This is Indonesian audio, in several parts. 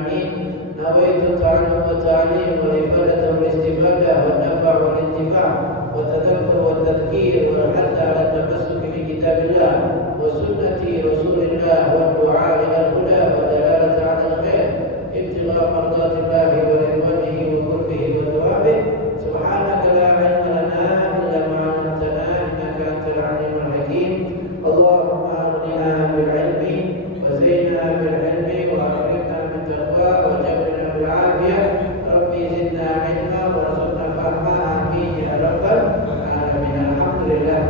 آمين. نويت التعلم والتعليم والإفادة والاستفادة والنفع والانتفاع والتذكر والتذكير والحث على التمسك بكتاب الله وسنة رسول الله والدعاء إلى الهدى والدلالة على الخير ابتغاء مرضات الله ورضوانه وقربه وثوابه. سبحانك لا علم لنا إلا ما علمتنا إنك أنت العليم الحكيم. اللهم أغننا بالعلم وزينا بالعلم وأكرمنا بالتقوى وجبرنا بالعافية. ربي زدنا علما وارزقنا فهما. آمين يا رب العالمين. Alhamdulillah,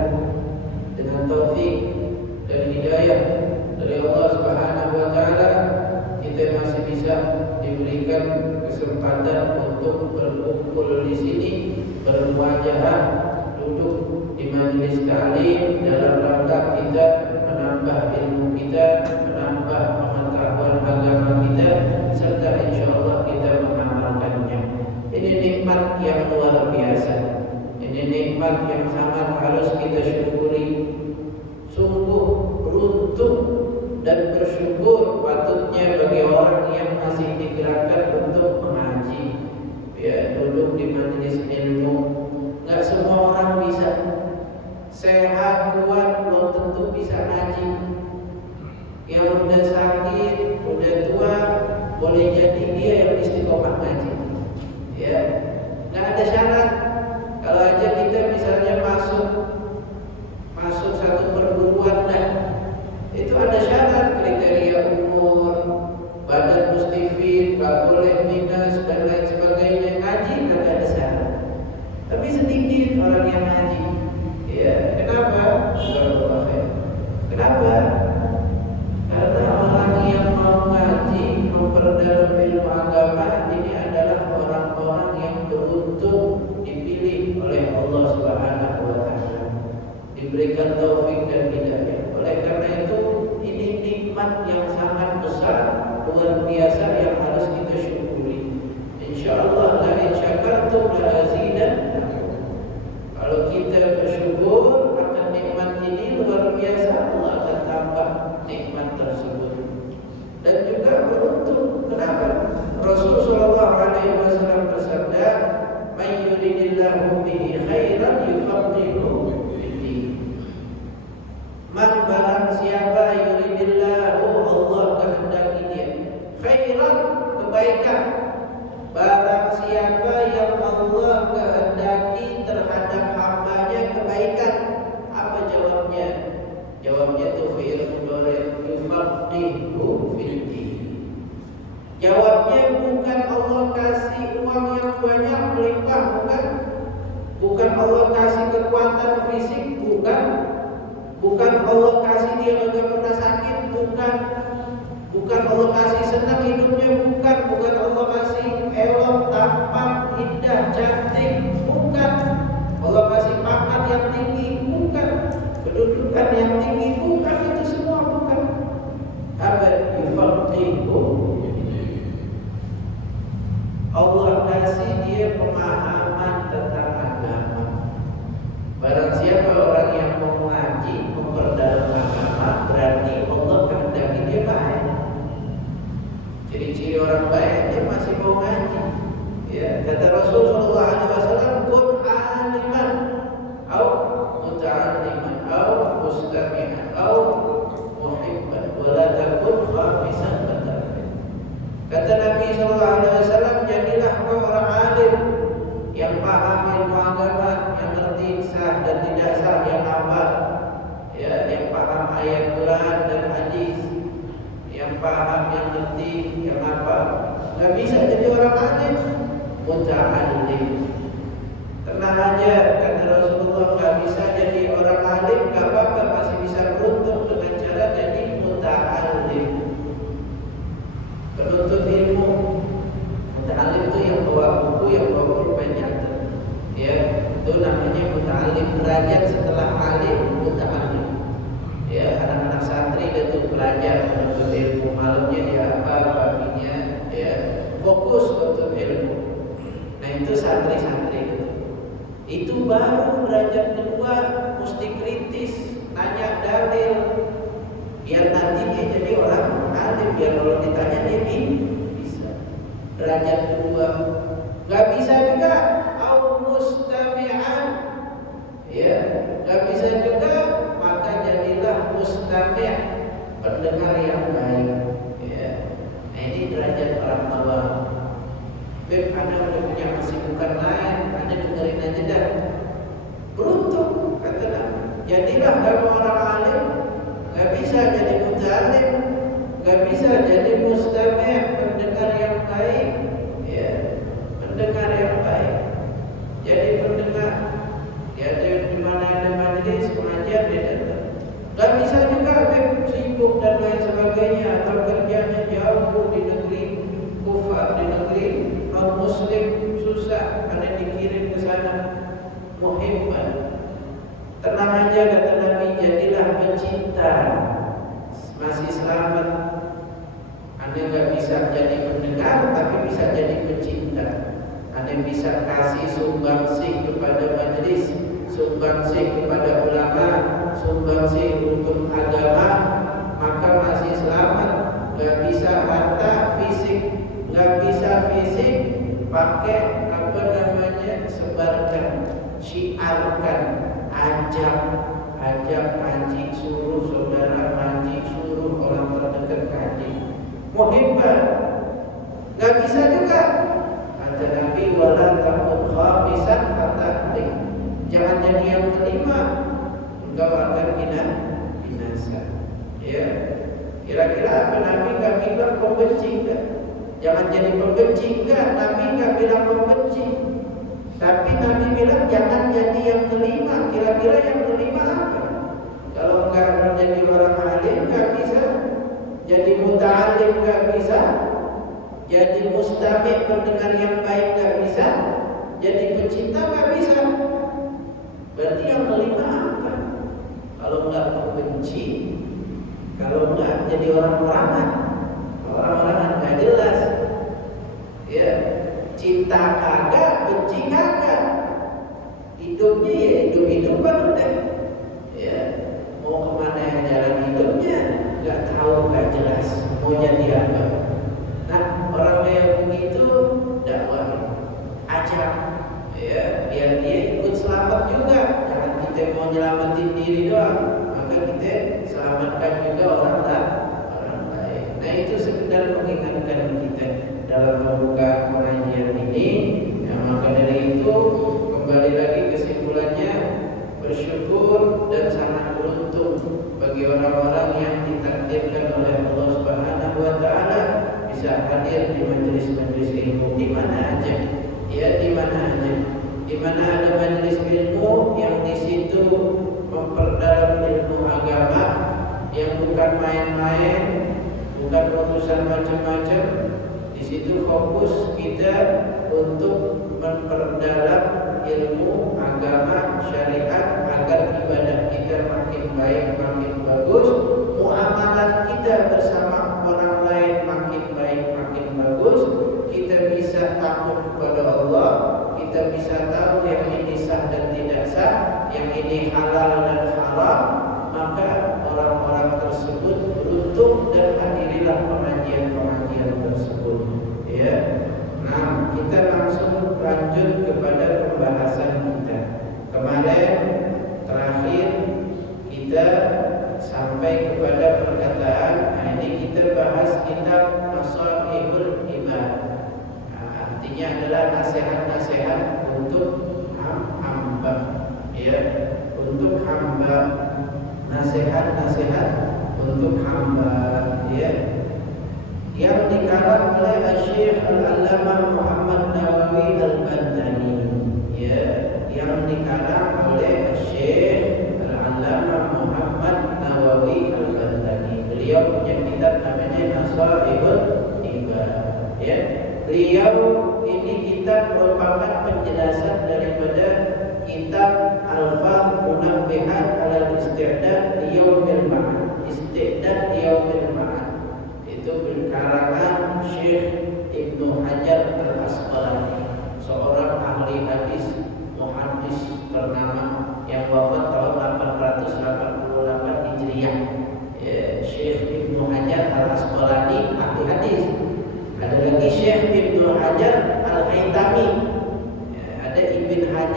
dengan taufik dan hidayah dari Allah Subhanahu wa taala kita masih bisa diberikan kesempatan untuk berkumpul di sini, bermuajahah, duduk di majelis ta'lim dalam rangka kita menambah ilmu kita, menambah pengetahuan agama kita, serta insyaallah kita mengamalkannya. Ini nikmat yang luar biasa. Ini nikmat yang sangat harus kita syukuri. Sungguh beruntung dan bersyukur patutnya bagi orang yang masih digerakkan untuk mengaji, ya, duduk di majelis ilmu. Nggak semua orang bisa. Sehat kuat belum tentu bisa ngaji. Yang udah sakit, udah tua, boleh jadi dia yang istiqomah ngaji. Ya, nggak ada syarat. Kalau aja kita misalnya masuk satu perguruan itu ada syarat, kriteria umur, badan mesti fit, nggak boleh minus dan lain sebagainya. Ngaji nggak ada syarat. Tapi sedikit orang yang ngaji. Ya, kenapa? Kenapa? Karena orang yang mau ngaji, memperdalam ilmu agama ini adalah orang-orang yang beruntung dipilih oleh Allah Subhanahu wa taala, diberikan taufik dan hidayah. Oleh karena itu ini nikmat yang sangat besar, luar biasa yang harus kita syukuri. Insyaallah la in syakartum la azidannakum. Kalau kita bersyukur akan nikmat ini luar biasa, Allah akan tambah nikmat tersebut. Dan juga beruntung. Kenapa? Rasul sallallahu alaihi wasallam bersabda, "May yuridillahu bihi khairan yufaqihuhu fid-din." Man barang siapa yuridillahu, Allah kehendaki dia khairan, kebaikan. Barang siapa yang Allah kehendaki terhadap hambanya kebaikan, apa jawabnya? Jawabnya itu fi'il mudhari, yufaqihuhu fid-din. Jawabnya bukan Allah kasih uang yang banyak melimpah, bukan Allah kasih kekuatan fisik, bukan Allah kasih dia enggak pernah sakit, bukan Allah kasih senang hidupnya, bukan Allah kasih elok, tampan, indah, cantik, bukan Allah kasih pangkat yang tinggi, bukan kedudukan yang tinggi, bukan, itu semua bukan. Apa yufaqihu? Allah kasih dia pemahaman tentang agama. Barang siapa orang yang mau ngaji, memperdalam agama, berarti Allah kehendaki dia baik. Ciri-ciri orang baik dia masih mau ngaji. Ya, kata Rasul sallallahu alaihi wasallam, "Kun aliman au muta'alliman au mustami'an au muhibban wa la takun khamisan batal." Kata Nabi sallallahu alaihi wasallam, jadilah kau orang alim yang paham ilmu agama, yang ngerti sah dan tidak sah, yang hafal, ya, yang paham ayat Quran dan hadis, yang paham, yang ngerti, yang hafal. Nggak bisa jadi orang alim, muta'allim. Tenang aja, kata Rasulullah, nggak bisa jadi orang alim, nggak apa-apa, masih bisa beruntung dengan cara jadi muta'allim, penuntut ilmu. Muta'allim itu yang bawa buku, yang bawa pulpen nyata. Ya, itu namanya muta'allim. Derajat setelah alim, muta'allim. Ya, anak-anak santri itu belajar menuntut ilmu, malamnya dia apa, paginya ya fokus untuk ilmu. Nah, itu santri-santri itu. Itu baru derajat kedua, mesti kritis, nanya dalil, biar nanti dia jadi orang alim, biar kalau ditanya dia bisa. derajat kedua. Nggak bisa juga au mustami'an, ya, nggak bisa juga, maka jadilah mustami', pendengar yang baik, ya. Nah, ini derajat orang awam. Beb, Anda udah punya kesibukan lain, Anda dengerin aja dah. Beruntung, kata Nabi. Jadilah kamu orang alim, nggak bisa jadi mutalim, nggak bisa jadi mustami', pendengar yang baik, ya, pendengar yang baik. Jadi pendengar, ya, di mana ada majelis pengajian dia datang. Nggak bisa juga sibuk dan lain sebagainya, atau kerjanya jauh di negeri kufar, di negeri non muslim, susah, ada dikirim ke sana. Muhibban, tenang aja kata Nabi, jadilah pecinta, masih selamat. Anda nggak bisa jadi pendengar, tapi bisa jadi pecinta. Anda bisa kasih sumbangsih kepada majelis, sumbangsih kepada ulama, sumbangsih untuk agama, maka masih selamat. Nggak bisa harta fisik, nggak bisa fisik, pakai apa namanya, sebarkan, syiarkan, ajak ngaji, suruh saudara ngaji, suruh orang terdekat ngaji. Muhibban, nggak bisa juga. Kata Nabi, wala takun khamisan fatahlik, jangan jadi yang kelima, engkau akan binasa. Ya, kira-kira apa Nabi nggak bilang pembenci enggak? Jangan jadi pembenci enggak? Nabi nggak bilang pembenci, tapi Nabi bilang jangan jadi yang kelima. Kira-kira yang kelima apa? Kalau enggak menjadi orang alim nggak bisa, jadi muta'alim nggak bisa, jadi mustami', pendengar yang baik nggak bisa, jadi pecinta nggak bisa. Berarti yang kelima apa? Kalau enggak pembenci, kalau enggak jadi orang-orangan, orang-orangan nggak jelas. Ya, cinta kagak, benci kagak. Hidupnya ya hidup-hidupan udah. Ya, mau kemana jalan hidupnya nggak tahu, nggak jelas. Mau jadi apa? Nah, orang yang begitu dakwah, ajak, ya, biar dia ikut selamat juga. Jangan kita mau nyelamatin diri doang, maka kita selamatkan juga orang lain. Nah, itu sekedar mengingatkan kita dalam membuka pengajian ini. Ya, maka dari itu kembali lagi kesimpulannya, bersyukur dan sangat beruntung bagi orang-orang yang ditakdirkan oleh Allah Subhanahu wa taala bisa hadir di majelis-majelis ilmu di mana aja. Ya, di mana aja. Di mana ada majelis ilmu yang di situ memperdalam ilmu agama yang bukan main-main, bukan urusan macam-macam. Di situ fokus kita untuk memperdalam ilmu agama syariat agar ibadah kita makin baik, makin bagus, muamalah kita bersama orang lain makin baik, makin bagus, kita bisa takut kepada Allah, kita bisa tahu yang ini sah dan tidak sah, yang ini halal dan haram, maka orang-orang tersebut beruntung dan hadirilah pengajian-pengajian tersebut. Ya. Nah, kita langsung lanjut kepada pembahasan kita. Kemarin terakhir kita sampai kepada perkataan, nah ini kita bahas kitab Masalihul Ibad. Nah, artinya adalah nasihat-nasihat untuk hamba, ya, untuk hamba, nasihat-nasihat untuk hamba, ya, yang dikarang oleh Syekh Al-Allamah Muhammad Nawawi Al-Bantani, ya, yang dikarang oleh Syekh Al-Allamah Muhammad Nawawi Al-Bantani. Beliau punya kitab namanya Masalihul Ibad, ya. Beliau ini kitab merupakan penjelasan daripada kitab Al-Fadh Munabbihat Alal Isti'dad Liyaumil Ma'ad, Isti'dad Liyaumil Ma'ad. Itu karangan Syekh Ibnu Hajar Al-Asqalani, seorang ahli hadis, muhaddis ternama yang wafat tahun 888 Hijriah. Ya, Syekh Ibnu Hajar Al-Asqalani ahli hadis. Ada lagi Syekh Ibnu Hajar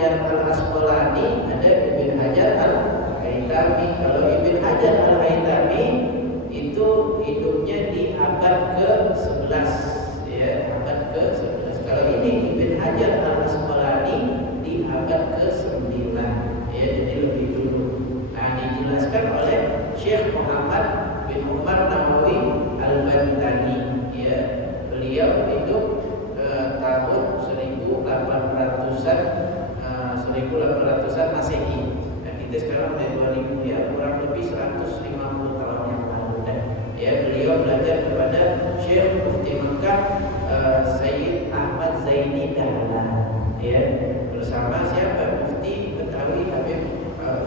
Hajar Al-Asqalani, ada Ibn Hajar Al-Haytami. Kalau Ibn Hajar Al-Haytami itu hidupnya di abad ke-11, ya, abad ke-11. Kalau ini Ibn Hajar Al-Asqalani di abad ke-9, ya, jadi lebih dulu. Nah, dijelaskan oleh Syekh Muhammad bin Umar Nawawi Al-Bantani, ya. Beliau hidup tahun 1800-an 1800-an Masehi. Dan kita sekarang udah 2000, ya, kurang lebih 150 tahun yang lalu. Dan ya, beliau belajar kepada Syekh Mufti Mekah Sayyid Ahmad Zaini Dahlan, ya, bersama siapa? Mufti Betawi Habib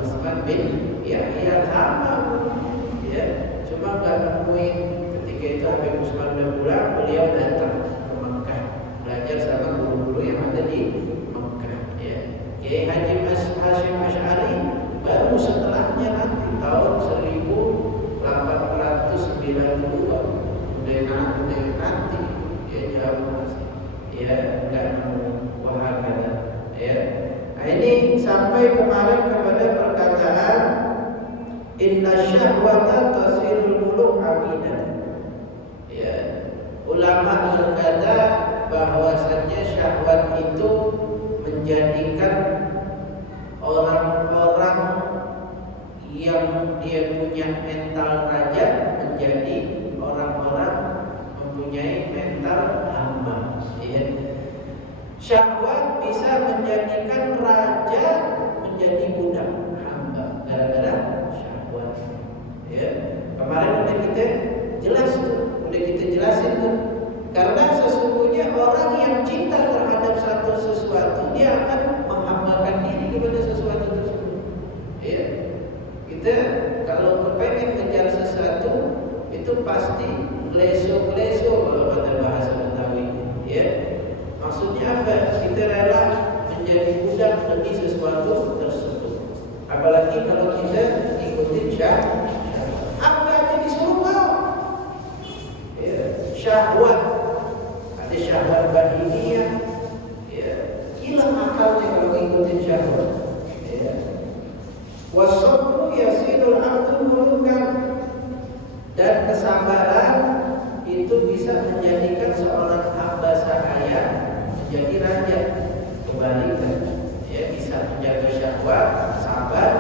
Utsman bin Yahya, sama, ya. Cuma nggak nemuin ketika itu Habib Utsman udah pulang, beliau datang ke Mekah belajar sama guru-guru yang ada di Mekah, ya. Kiai Haji Hasyim Asy'ari baru setelahnya nanti tahun 1892, udah nanti, ya, jauh masih, ya, nggak nemu wahakala, ya. Nah, ini sampai kemarin kepada perkataan inna syahwata tasirul muluk abidan, ya. Ulama berkata bahwasanya syahwat itu menjadikan orang-orang yang dia punya mental raja menjadi orang-orang mempunyai mental hamba, ya. Syahwat bisa menjadikan raja menjadi budak hamba gara-gara syahwat, ya. Kemarin udah kita jelas tuh, udah kita jelasin tuh. Karena sesungguhnya orang yang cinta terhadap sesuatu, dia akan menghambakan diri kepada sesuatu tersebut, ya. Kita kalau kepengen mengejar sesuatu itu pasti gleso-gleso kalau kata bahasa Betawi, ya. Maksudnya apa? Kita rela menjadi budak demi sesuatu tersebut. Apalagi kalau kita ikutin syahwat, apa yang disuruh mau, ya. Syahwat, ada syahwat badiniyah, ya. Hilang akalnya kalau ikutin syahwat, ya. Wasabru yasidul abdu mulukan, dan kesabaran itu bisa menjadikan seorang hamba sahaya menjadi raja. Kebalikan, ya, bisa menjaga syahwat, sabar,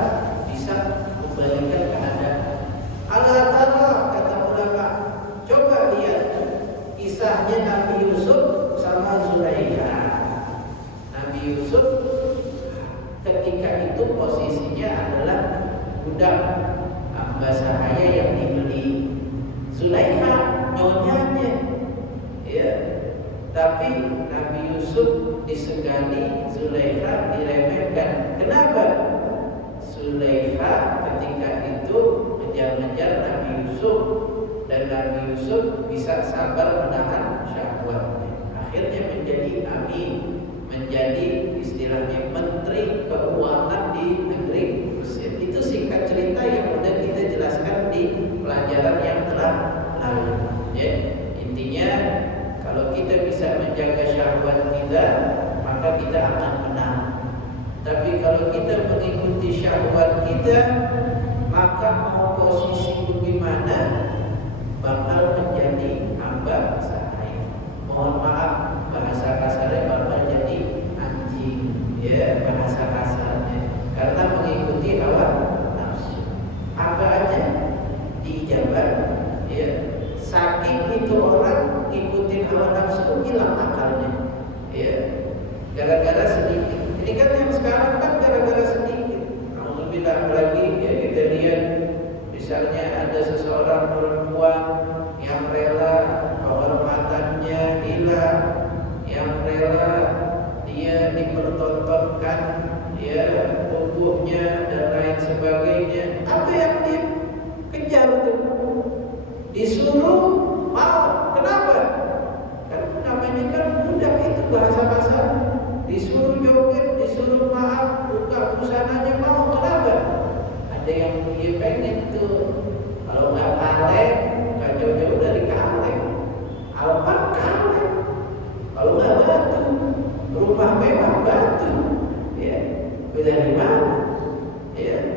bisa membalikan keadaan. Ala tara, kata ulama, coba lihat kisahnya Nabi Yusuf sama Zulaikha. Nabi Yusuf ketika itu posisinya adalah budak hamba sahaya yang dibeli. Zulaikha nyonyanya, ya. Tapi Nabi Yusuf disegani, Zulaikha diremehkan. Kenapa? Zulaikha ketika itu mengejar-ngejar Nabi Yusuf, dan Nabi Yusuf bisa sabar menahan syahwatnya. Akhirnya menjadi amin, menjadi istilahnya menteri keuangan di negeri Mesir. Itu singkat cerita yang sudah kita jelaskan di pelajaran yang telah lalu, ya. Intinya kalau kita bisa menjaga syahwat kita, maka kita akan menang. Tapi kalau kita mengikuti syahwat kita, maka mau posisi bagaimana bakal menjadi hamba sahaya. Mohon maaf bahasa kasarnya bakal jadi anjing, ya, bahasa kasarnya. Karena mengikuti hawa nafsu. Apa aja diijabat, ya. Saking itu orang ikutin hawa nafsu, hilang akalnya, ya. Gara-gara sedikit. Ini kan yang sekarang kan gara-gara sedikit. Alhamdulillah, lagi ya kita lihat misalnya ada seseorang perempuan yang rela kehormatannya hilang, yang rela dia dipertontonkan, ya, tubuhnya dan lain sebagainya. Apa yang dia kejar itu? Disuruh mau. Kenapa? Karena namanya kan budak, itu bahasa-bahasa. Disuruh joget, disuruh maaf, buka busananya mau. Kenapa? Ada yang dia pengen tuh. Kalau nggak kaleng, nggak jauh-jauh dari kaleng. Alphard kaleng. Kalau nggak batu, rumah mewah batu, ya. dari mana? Ya,